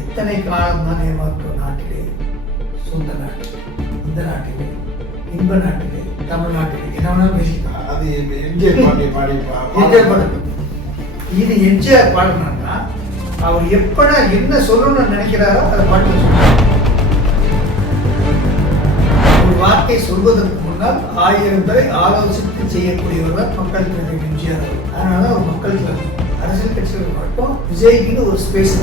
எத்தனை காலம்தான் ஏமாற்றும் நாட்டிலே, சொந்த நாட்டிலே, இந்த நாட்டிலே, இன்ப நாட்டிலே, தமிழ்நாட்டிலே என்ன வேணாலும் பேசிக்கலாம். அது எம்ஜிஆர் பாட்டு. இது எம்ஜிஆர் பாடுனா அவர் எப்ப என்ன சொல்லணும்னு நினைக்கிறாரோ அதை பாட்டு சொல்றாரு. ஒரு வார்த்தை சொல்வதற்கு முன்னால் 1000 முறை ஆலோசித்து செய்யக்கூடியவர் மக்கள் தலைவர் எம்ஜிஆர். அதனால ஒரு மக்கள் தலைவர் அரசியல் கட்சிகள் மட்டும் விஜய்க்குன்னு ஒரு ஸ்பேஸ்.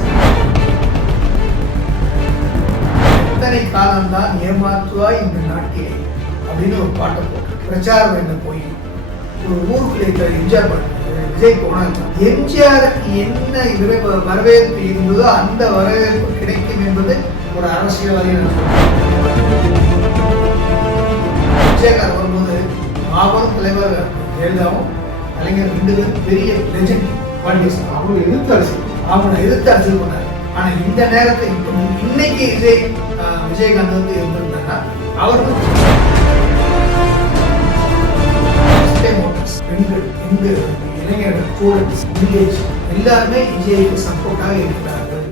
எத்தனை காலம்தான் ஏமாற்றுவாய் இந்த நாட்டிலே அப்படின்னு ஒரு பாட்டை போட்டு பிரச்சாரம் என்ன போய் ஒரு ஊருக்குள்ளே எம்ஜிஆர் பாட்டு விஜய் போனாங்க. எம்ஜிஆருக்கு என்ன வரவேற்பு இருந்ததோ அந்த வரவேற்பு கிடைக்கும் என்பது ஒரு அரசியல்வாதி. விஜயகார் வரும்போது மாபெரும் தலைவர் ஜெயலலிதாவும் கலைஞர் 2 பேரும் பெரிய லெஜெண்ட் பாண்டியன். அவங்க எதிர்த்து அரசியல் பண்ணார். ஆனா இந்த நேரத்தை இன்னைக்கு விஜயகாந்த் வந்து இருந்திருந்தாங்கன்னா அவருக்கு பெண்கள், இளைஞர்கள், ஸ்டூடெண்ட்ஸ், வில்லேஜ் எல்லாருமே விஜய்க்கு சப்போர்ட்டாக இருக்கிறார்கள்.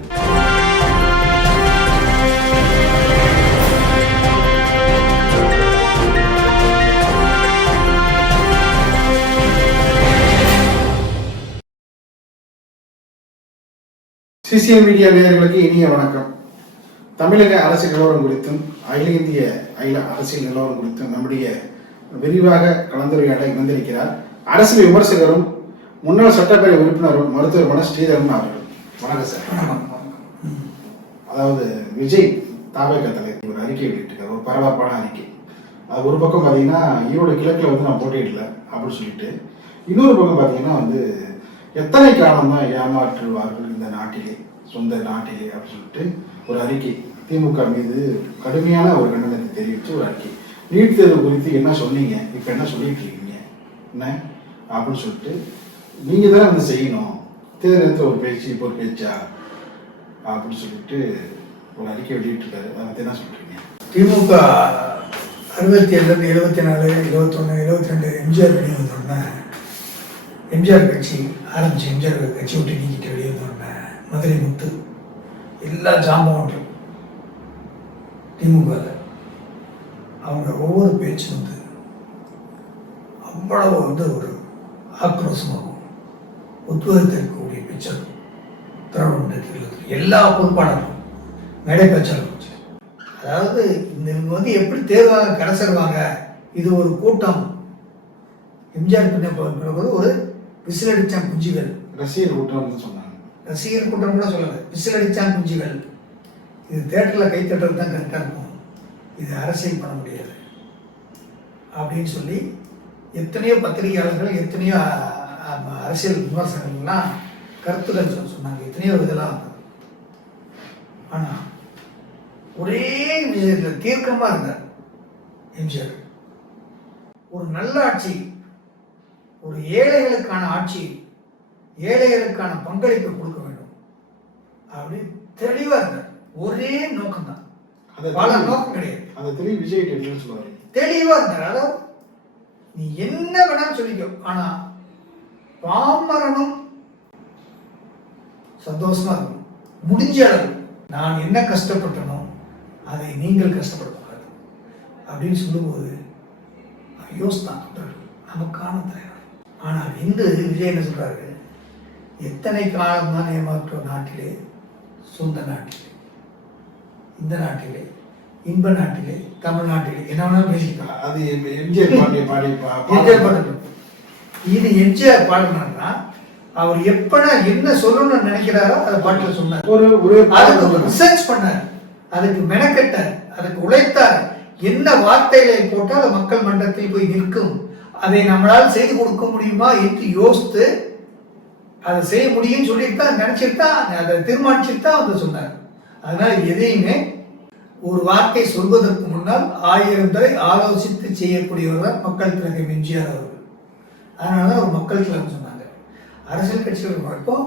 சிசிஎன் மீடியா நேயர்களுக்கு இனிய வணக்கம். தமிழக அரசியல் நிலவரம் குறித்தும் அகில இந்திய அரசியல் நிலவரம் குறித்தும் நம்முடைய விரிவாக கலந்துரையாட வந்திருக்கிறார் அரசியல் விமர்சகரும் முன்னாள் சட்டப்பேரவை உறுப்பினரும் மருத்துவர் ஸ்ரீதரன் அவர்கள். வணக்கம் சார். அதாவது விஜய் தாவேக தலைவர் ஒரு அறிக்கை வெளியிட்டிருக்காரு, ஒரு பரபரப்பான அறிக்கை. அது ஒரு பக்கம் பார்த்தீங்கன்னா ஈரோடு கிழக்கில் வந்து நான் போட்டியிடல அப்படின்னு சொல்லிட்டு, இன்னொரு பக்கம் பார்த்தீங்கன்னா வந்து எத்தனை காலம் தான் ஏமாற்றுவார்கள் இந்த நாட்டிலே, சொந்த நாட்டிலே அப்படின்னு சொல்லிட்டு ஒரு அறிக்கை. திமுக மீது கடுமையான ஒரு கண்டனத்தை தெரிவித்து ஒரு அறிக்கை. நீட் தேர்வு குறித்து என்ன சொன்னீங்க, இப்போ என்ன சொல்லிட்டு இருக்கீங்க என்ன அப்படின்னு சொல்லிட்டு, நீங்கள் தான் வந்து செய்யணும், தேர்தல் ஒரு பேச்சு இப்போ ஒரு பேச்சா அப்படின்னு சொல்லிட்டு ஒரு அறிக்கை வெளியிட்டிருக்காரு. அதை பற்றி என்ன சொல்றீங்க? திமுக 67, 74, 21, 22 எம்ஜிஆர் வெளியே வந்தோடனே, எம்ஜிஆர் கட்சி ஆரம்பிச்சு எம்ஜிஆர் கட்சி விட்டு நீக்கிட்டு வெளியே வந்தோடனே மதுரை முத்து எல்லா ஜாம்பவன்றும் திமுக அவங்க ஒவ்வொரு பேச்சும் வந்து அவ்வளவு வந்து ஒரு ஆக்ரோஷமாகவும் உத்வேகத்தில் இருக்கக்கூடிய பேச்சாளர் திராவிட எல்லா பொறுப்பாளர்களும் மேடை பேச்சாளர். அதாவது இவங்க வந்து எப்படி தேர்வாக கடைசிடுவாங்க, இது ஒரு கூட்டம். எம்ஜிஆர் பின்ன ஒரு விசிலடிச்சான் குஞ்சுகள், ரசிகர் கூட்டம் சொன்னாங்க. ரசிகர் கூட்டம் கூட சொல்லலை, விசிலடிச்சான் குஞ்சுகள். இது தேட்டரில் கைத்தட்டுறது தான் கரெக்டாக இருக்கும், இது அரசியல் பண்ண முடியாது அப்படின்னு சொல்லி எத்தனையோ பத்திரிகையாளர்கள், எத்தனையோ அரசியல் விமர்சகர்கள்லாம் கருத்துக்கள் சொன்னாங்க, எத்தனையோ இதெல்லாம். ஆனால் ஒரே விஷயத்தில் தீர்க்கமாக இருந்தார் எம்ஜிஆர். ஒரு நல்ல ஆட்சி, ஒரு ஏழைகளுக்கான ஆட்சி, ஏழைகளுக்கான பங்களிப்பு கொடுக்க வேண்டும் அப்படின்னு தெளிவாக இருந்தார். ஒரே நோக்கம் தான், பல நோக்கம் கிடையாது. அந்த தெளிவு விஜய் சொல்லுவாரு, தெளிவா இருந்தார். அதாவது நீ என்ன வேணாலும் சொல்லிக்கோ, ஆனா பாமரனும் சந்தோஷமா இருக்கும். முடிஞ்ச அளவு நான் என்ன கஷ்டப்பட்டனோ அதை நீங்கள் கஷ்டப்படக்கூடாது அப்படின்னு சொல்லும்போது யோசித்தான் நமக்கான தலைவர். ஆனால் இன்று விஜய் என்ன சொல்றாரு, எத்தனை காலம் தான் ஏமாற்றும் நாட்டிலே, சொந்த நாட்டிலே, இந்த நாட்டிலே, இன்ப நாட்டிலே, தமிழ்நாட்டிலே என்ன வேணாலும் பேசிக்கலாம். அது எம்ஜிஆர் பாட்டு. இது எம்ஜிஆர் பாடுனா அவர் எப்ப என்ன சொல்லணும்னு நினைக்கிறாரோ அதை பாட்டுல சொன்னார். அதுக்கு ரிசர்ச் பண்ணார், அதுக்கு மெனக்கெட்டார், அதுக்கு உழைத்தார். என்ன வார்த்தைகளை போட்டால் மக்கள் மன்றத்தில் போய் நிற்கும், அதை நம்மளால் செய்து கொடுக்க முடியுமா என்று யோசித்து அதை செய்ய முடியும்னு சொல்லிட்டு தான் நினைச்சிட்டு தான் அதை தீர்மானிச்சுட்டு தான் வந்து சொன்னார். அதனால எதையுமே ஒரு வார்த்தை சொல்வதற்கு முன்னால் 1000 முறை ஆலோசித்து செய்யக்கூடியவர் மக்கள் தலைவர் எம்ஜிஆர் அவர்கள். அதனால ஒரு மக்கள் தலைவர் சொன்னாங்க. அரசியல் கட்சிகள் மட்டும்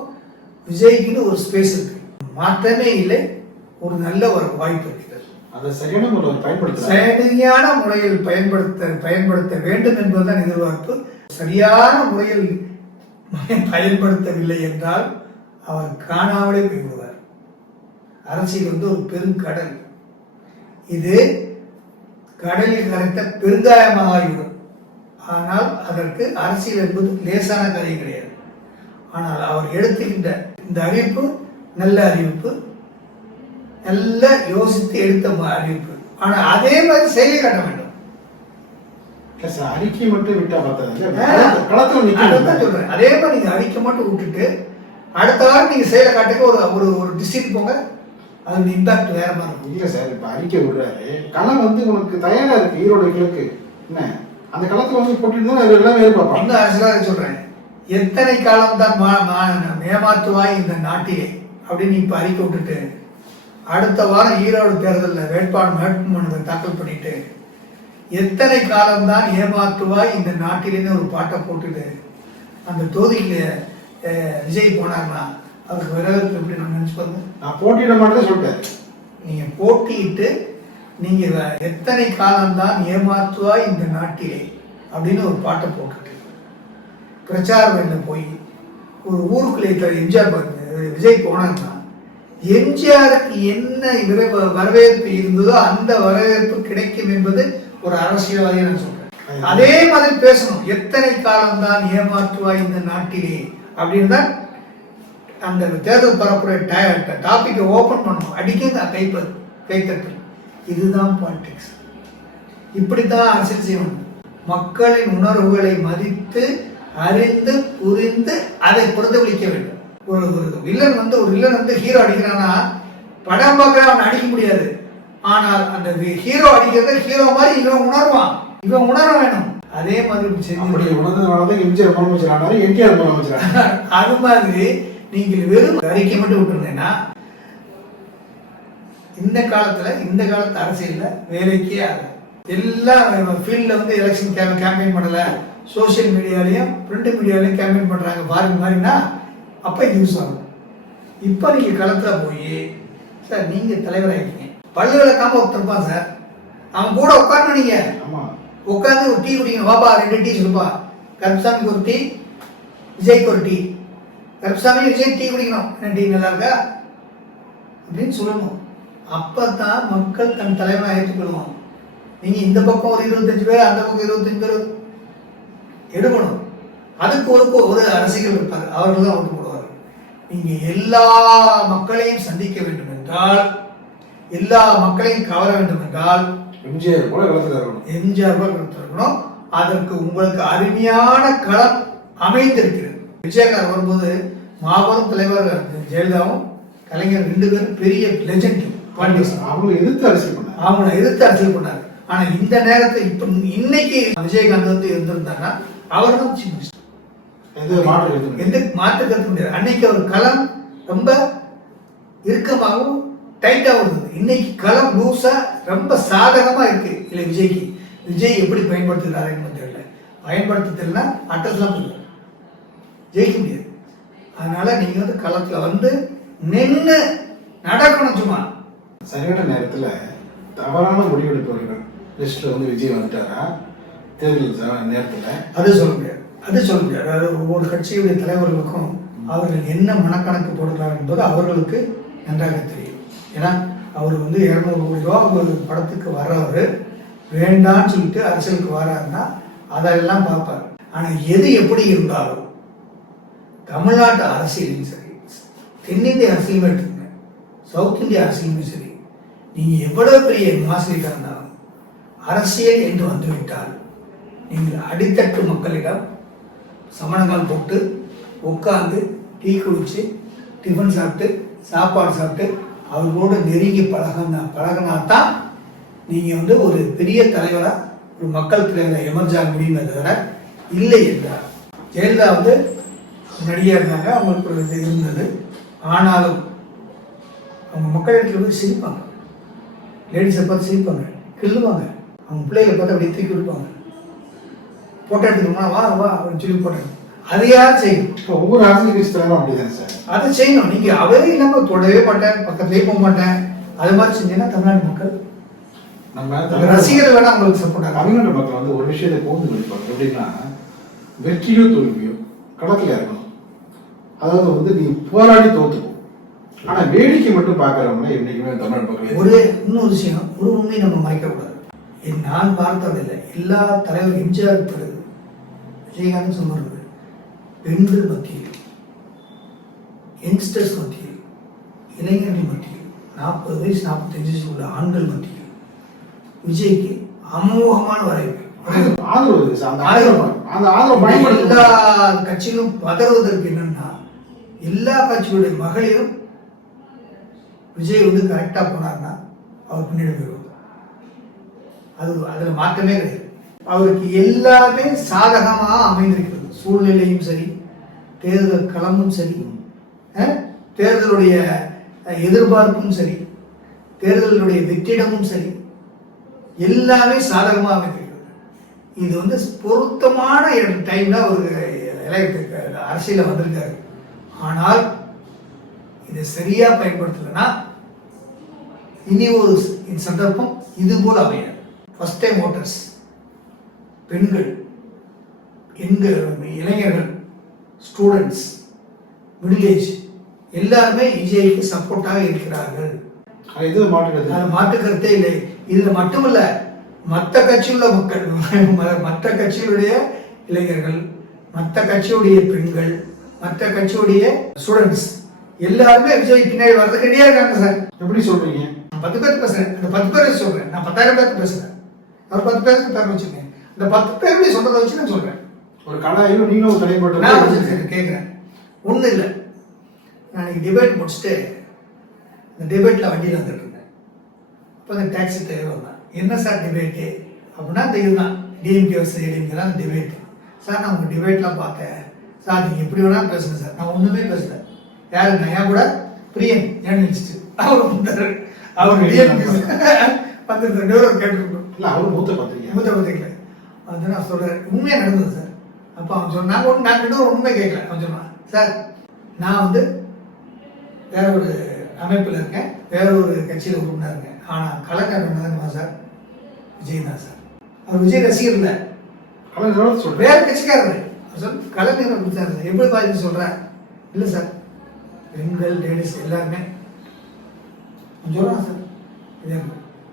விஜய்க்குன்னு ஒரு ஸ்பேஸ் இருக்கு, மாற்றமே இல்லை, ஒரு நல்ல ஒரு வாய்ப்பு இருக்கிறது. அதை சரியான முறையில் பயன்படுத்த வேண்டும் என்பதுதான் எதிர்பார்ப்பு. சரியான முறையில் பயன்படுத்தவில்லை என்றால் அவர் காணாமலே போய்விடுவார். அரசியல் வந்து ஒரு பெருங்கடல். இது கடலில் கரைத்த பெருங்காயமாகிவிடும். ஆனால் அதற்கு அரசியல் என்பது லேசான காரியம் கிடையாது. ஆனால் அவர் எடுத்துக்கின்ற இந்த அறிவிப்பு நல்ல அறிவிப்பு, நல்ல யோசித்து எடுத்த அறிவிப்பு. ஆனால் அதே மாதிரி செயலை காட்ட வேண்டும். அறிக்கை மட்டும் விட்டா சொல்றேன். அதே மாதிரி நீங்க அறிக்கை மட்டும் விட்டுட்டு அடுத்த வாரம் நீங்க செயலை காட்டுக்க ஒரு ஒரு டிசிஷன் போங்க. அது இம்பாக்ட் வேற மாதிரி இருக்கும். இல்ல சார், இப்ப அறிக்கை விடுறாரு, களம் வந்து உனக்கு தயாரா இருக்கு. ஈரோடு கிழக்கு என்ன அந்த களத்துல வந்து போட்டிருந்தா அது எல்லாமே எதிர்பார்ப்பாங்க. இன்னும் அரசியலாக சொல்றேன், எத்தனை காலம் தான் ஏமாற்றுவாய் இந்த நாட்டிலே அப்படின்னு இப்ப அறிக்கை விட்டுட்டு அடுத்த வாரம் ஈரோடு தேர்தலில் வேட்புமனுவை தாக்கல் பண்ணிட்டு எத்தனை காலம்தான் ஏமாற்றுவாய் இந்த நாட்டிலேன்னு ஒரு பாட்டை போட்டுட்டு அந்த தொகுதிக்கு விஜய் போனார்னா அதுக்கு வரவேற்பு எப்படி நான் நினைச்சு பாருங்க. நான் போட்டியிட மாட்டேன்னு சொல்லிட்டேன். நீங்க போட்டியிட்டு நீங்க எத்தனை காலம்தான் ஏமாற்றுவாய் இந்த நாட்டிலே அப்படின்னு ஒரு பாட்டை போட்டுட்டு பிரச்சார வேண்ட போய் ஒரு ஊருக்குள்ளே எம்ஜிஆர் விஜய் போனார்னா எம்ஜிஆருக்கு என்ன வரவேற்பு இருந்ததோ அந்த வரவேற்பு கிடைக்கும் என்பது ஒரு அரசியல்வாதியை நான் சொல்றேன். அதே மாதிரி பேசணும். எத்தனை காலம்தான் ஏமாற்றுவாய் இந்த நாட்டிலே அப்படின்னு தான் அந்த தேர்தல் பரப்புரை டாபிக்கை ஓபன் பண்ணணும். அடிக்க கைத்தட்டு. இதுதான் பாலிடிக்ஸ். இப்படித்தான் அரசியல் செய்யணும். மக்களின் உணர்வுகளை மதித்து அறிந்து புரிந்து அதை பிரதிபலிக்க வேண்டும். ஒரு வில்லன் வந்து ஹீரோ அடிக்கிறான்னா படம் பார்க்க அவன் அடிக்க முடியாது. ஆனால் அந்த ஹீரோ அடிக்கிறத ஹீரோ மாதிரி இவன் உணர்வான். இவன் உணர வேணும். அதே மாதிரி எம்ஜிஆர் முதலமைச்சர், என்டிஆர் முதலமைச்சர். அது மாதிரி நீங்கள் வெறும் அறிக்கை மட்டும் விட்டுருந்தீங்கன்னா இந்த காலத்து அரசியல்ல வேலைக்கே ஆகும். எல்லா ஃபீல்ட்ல வந்து எலெக்ஷன் கேம்பெயின் பண்ணல, சோசியல் மீடியாலையும் பிரிண்ட் மீடியாலையும் கேம்பெயின் பண்றாங்க பாருங்க மாதிரினா அப்ப இது யூஸ் ஆகும். இப்ப நீங்க களத்துல போய் சார் நீங்க தலைவராகிட்டீங்க, பல்லு விளக்காம ஒருத்தருப்பான் சார், அவன் கூட உட்காரணும். நீங்க உட்காந்து ஒரு டீ குடிக்கணும். வாப்பா 2 டீ சொல்லுப்பா, கருப்புசாமிக்கு ஒரு டீ, விஜய்க்கு ஒரு டீ. கருப்புசாமி விஜய் டீ குடிக்கணும், என்ன டீ நல்லா இருக்கா அப்படின்னு சொல்லணும். அப்பதான் மக்கள் தன் தலைவராக ஏற்றுக்கொள்ளுவோம். நீங்க இந்த பக்கம் ஒரு 25 பேர், அந்த பக்கம் 25 பேர் எடுக்கணும். அதுக்கு ஒரு அரசியல் இருப்பார், அவர்கள் தான் ஓட்டு போடுவார். நீங்க எல்லா மக்களையும் சந்திக்க வேண்டும் என்றால், எல்லா மக்களையும் கவர வேண்டும் என்றால் எம்ஜிஆர் போல இருக்கணும். அதற்கு உங்களுக்கு அருமையான களம் அமைந்திருக்கிறது. விஜயகாந்த் வரும்போது மாபெரும் தலைவர் ஜெயலலிதாவும் கலைஞர் 2 பேரும் பெரிய லெஜெண்ட். அவங்களை எதிர்த்து அரசியல் பண்ணாரு. ஆனா இந்த நேரத்தை இப்ப இன்னைக்கு விஜயகாந்த் வந்து இருந்திருந்தாங்கன்னா அவர் தான் சீஃப் மினிஸ்டர். எந்த மாற்று கருத்து முடியாது. அன்னைக்கு அவர் களம் ரொம்ப இறுக்கமாகவும் டைட்டாகவும் இருந்தது. இன்னைக்கு களம் லூசா ரொம்ப சாதகமா இருக்கு. இல்ல விஜய் எப்படி பயன்படுத்துகிறாருன்னு தெரியல. பயன்படுத்தல அட்டஸ்லாம் போயிடும், ஜெயிக்க முடியாது. அதனால நீங்க வந்து களத்துல வந்து நின்று நடக்கணும். சும்மா சரியான நேரத்துல தவறான முடிவெடுப்பவர்கள் லிஸ்ட்ல வந்து விஜய் வந்துட்டாரா தேர்தல் நேரத்துல அது சொல்ல முடியாது. அதாவது ஒவ்வொரு கட்சியுடைய தலைவர்களுக்கும் அவர்கள் என்ன மனக்கணக்கு போடுறார் என்பது அவர்களுக்கு நன்றாக தெரியும். ஏன்னா அவர் வந்து 200 கோடி ரூபா ஒரு படத்துக்கு வர்றவர் வேண்டான்னு சொல்லிட்டு அரசியலுக்கு வராருன்னா அதெல்லாம் பார்ப்பார். ஆனா எது எப்படி இருந்தாலும் தமிழ்நாட்டு அரசியலும் சரி, தென்னிந்திய அரசியலுமே எடுத்துங்க, சவுத் இந்திய அரசியலுமே சரி, நீங்க எவ்வளவு பெரிய மாசிரிக்கா இருந்தாலும் அரசியல் என்று வந்துவிட்டால் நீங்கள் அடித்தட்டு மக்களிடம் சமணங்கள் போட்டு உட்காந்து டீ குடிச்சு டிஃபன் சாப்பிட்டு சாப்பாடு சாப்பிட்டு அவர்களோடு நெருங்கி பழகினாத்தான் நீங்கள் வந்து ஒரு பெரிய தலைவராக ஒரு மக்கள் தலைவராக எமர்ஜாக முடியுமே தவிர இல்லை என்றார். ஜெயலலிதா வந்து நடிகையாக இருந்தாங்க, அவங்களுக்கு ஒரு இது இருந்தது. ஆனாலும் அவங்க மக்களிடத்தில் வந்து சிரிப்பாங்க, லேடிஸை பார்த்து சிரிப்பாங்க, கிள்ளுவாங்க, அவங்க பிள்ளைகளை பார்த்து அப்படியே தூக்கி விடுப்பாங்க. போட்டோ எடுத்துக்கணுமா வா அப்படின்னு சொல்லி போட்டாங்க. அதை யாரும் செய்யணும். ஒவ்வொரு அரசியல் கட்சி தலைவரும் அப்படிதான் சார், அதை செய்யணும். நீங்க அவரே இல்லாம தொடவே மாட்டேன், பக்கத்துலேயே போக மாட்டேன், அது மாதிரி செஞ்சீங்கன்னா தமிழ்நாடு மக்கள் நம்ம ரசிகர்கள் வேணா உங்களுக்கு சப்போர்ட் ஆகும். தமிழ்நாடு மக்கள் வந்து ஒரு விஷயத்தை போந்து முடிப்பாங்க. எப்படின்னா வெற்றியோ தோல்வியோ களத்தில் இருக்கணும். அதாவது வந்து நீ போராடி தோத்துக்கும், ஆனா வேடிக்கை மட்டும் பாக்குறவங்க என்னைக்குமே தமிழ் மக்கள் ஒரு இன்னொரு விஷயம், ஒரு உண்மையை நம்ம மறைக்கக்கூடாது. நான் பார்த்ததில்லை, எல்லா தலைவர் எம்ஜிஆர் பிறகு விஜயகாந்த் சொல்றது, பெண்கள் மத்தியில், யங்ஸ்டர்ஸ் மத்தியில், இளைஞர்கள் மத்தியில், 40 வயசு 45 வயசு உள்ள ஆண்கள் மத்தியில் விஜய்க்கு அமோகமான வரவேற்பு. எல்லா கட்சியிலும் பதறுவதற்கு என்னன்னா, எல்லா கட்சியுடைய மகளிரும் விஜய் வந்து கரெக்டா போனார்னா அவர் பின்னாடி போயிடுவார். அதுல மாற்றமே கிடையாது. அவருக்கு எல்லாமே சாதகமா அமைந்திருக்கிறது. சூழ்நிலையும் சரி, தேர்தல் களமும் சரி, தேர்தலுடைய எதிர்பார்ப்பும் சரி, தேர்தலுடைய வெற்றிடமும் சரி, எல்லாமே சாதகமா அமைந்திருக்கிறது. இது வந்து பொருத்தமான டைம்ல ஒரு அரசியல வந்திருக்காரு. ஆனால் இதை சரியா பயன்படுத்தலைன்னா இனி ஒரு சந்தர்ப்பம் இது போல அமையாது. ஃபர்ஸ்ட் டைம் ஓட்டர்ஸ், பெண்கள், இளைஞர்கள், ஸ்டூடெண்ட்ஸ், மிடில் ஏஜ் எல்லாருமே விஜய்க்கு சப்போர்ட்டாக இருக்கிறார்கள். மாற்று கருத்தே இல்லை. இதுல மட்டுமல்ல, மற்ற கட்சியுள்ள மக்கள், மற்ற கட்சிகளுடைய இளைஞர்கள், மற்ற கட்சியுடைய பெண்கள், மற்ற கட்சியுடைய ஸ்டூடெண்ட்ஸ் எல்லாருமே விஜய் பின்னாடி வர்றதுக்கு ரெடியா இருக்காங்க சார். எப்படி சொல்றீங்க? 10 பேர் பேசுறேன், அந்த 10 பேரை சொல்றேன். நான் 10,000 பேருக்கு பேசுறேன். அவர் 10 பேருக்கு பேர் வச்சிருக்கேன். இந்த 10 பேருடைய சொன்னதை வச்சு நான் சொல்றேன். ஒரு கலாயிலும் நீங்களும் தலைப்பட்டு நான் கேட்கிறேன். ஒண்ணு இல்லை, நான் டிபேட் முடிச்சுட்டு இந்த டிபேட்ல வண்டியில் வந்துட்டு இருந்தேன். அப்போ அந்த டாக்ஸி டிரைவர் தான், என்ன சார் டிபேட்டு அப்படின்னா, இந்த இதுதான் டிஎம்கே வர்சஸ் ஏடிஎம்கே தான் டிபேட். சார் நான் உங்கள் டிபேட்லாம் பார்த்தேன் சார், நீங்கள் எப்படி வேணாலும் பேசுங்க சார். நான் ஒன்றுமே பேசல. யாருங்க? என் கூட பிரியன் ஜேர்னலிஸ்ட், அவர் வந்தார். அவர் டிஎம்கே 12 பேர் கேட்டுருக்கோம். இல்லை, அவர் மூத்த பத்திரிக்கை வந்து நான் சொல்கிறேன், உண்மையாக நடந்தது சார். அப்போ அவன் சொன்னாங்க, நான் 2 பேரும் உண்மை கேட்கல. அவன் சொன்னான், சார் நான் வந்து வேற ஒரு அமைப்பில் இருக்கேன், வேற ஒரு கட்சியில் உறுப்பினர் இருக்கேன். ஆனால் கலைஞர் என்னதுமா சார்? விஜய் தான் சார். அவர் விஜய் ரசிகர் இல்லை, வேற கட்சிக்காரர். சொல் கலைஞர் கொடுத்தாரு. எப்படி பாதிப்பு சொல்கிறேன்? இல்லை சார், பெண்கள், லேடிஸ் எல்லாருமே சொல்கிறான் சார். இதே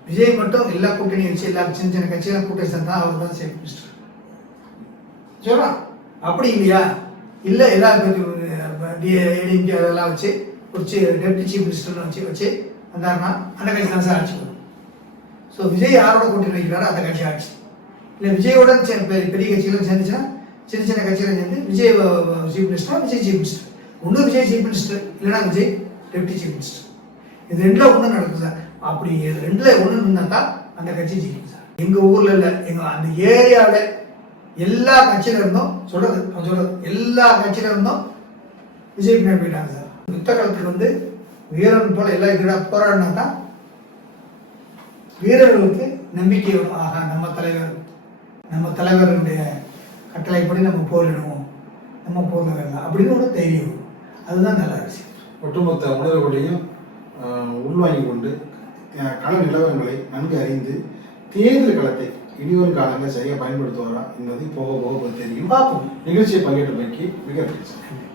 விஜய் மட்டும் எல்லா கூட்டணி வச்சு எல்லா சின்ன சின்ன கட்சியெல்லாம் கூட்டணி சேர்ந்தா அவர் தான் சீஃப் மினிஸ்டர் சொல்கிறான். அப்படி இல்லையா? இல்லை, எல்லா ஏடிஎம்கே அதெல்லாம் வச்சு ஒரு டெப்டி சீஃப் மினிஸ்டர்னு வச்சு வந்தாருன்னா அந்த கட்சி தான் சார் ஆட்சி வரும். ஸோ விஜய் யாரோட கூட்டணி வைக்கிறாரோ அந்த கட்சி ஆட்சி. இல்லை விஜயோட பெரிய கட்சிகளும் சேர்ந்துச்சுன்னா சின்ன சின்ன கட்சிகளும் சேர்ந்து Vijay chief minister, Vijay chief minister. ஒன்று விஜய் சீஃப் மினிஸ்டர், இல்லைனா விஜய் டெப்டி சீஃப் மினிஸ்டர். இது 2ல் 1 நடக்கும் சார். அப்படி 2ல் 1 இருந்தால் தான் அந்த கட்சி ஜெயிக்கும் சார். எங்கள் ஊரில் இல்லை, எங்கள் அந்த ஏரியாவில் எல்லா கட்சியில இருந்தும் எல்லா கட்சியில இருந்தும் விஜய் பின்னாடி போயிட்டாங்க சார். யுத்த காலத்துக்கு வந்து வீரன் போல எல்லாம் இதுடா போராடினா தான் வீரர்களுக்கு நம்பிக்கை வரும். ஆகா, நம்ம தலைவருடைய கட்டளைப்படி நம்ம போரிடுவோம், நம்ம போரிட வேண்டாம் அப்படின்னு ஒரு தைரியம் வரும். அதுதான் நல்ல அரசியல். ஒட்டுமொத்த உணர்வுகளையும் உள்வாங்கி கொண்டு கள நிலவரங்களை நன்கு அறிந்து தேர்தல் களத்தை இனிவரும் காலங்களில் சரியாக பயன்படுத்துவாரா என்பதை போக போக தெரியும். பார்ப்போம். நிகழ்ச்சியை பங்கேற்றமைக்கு மிக நன்றி.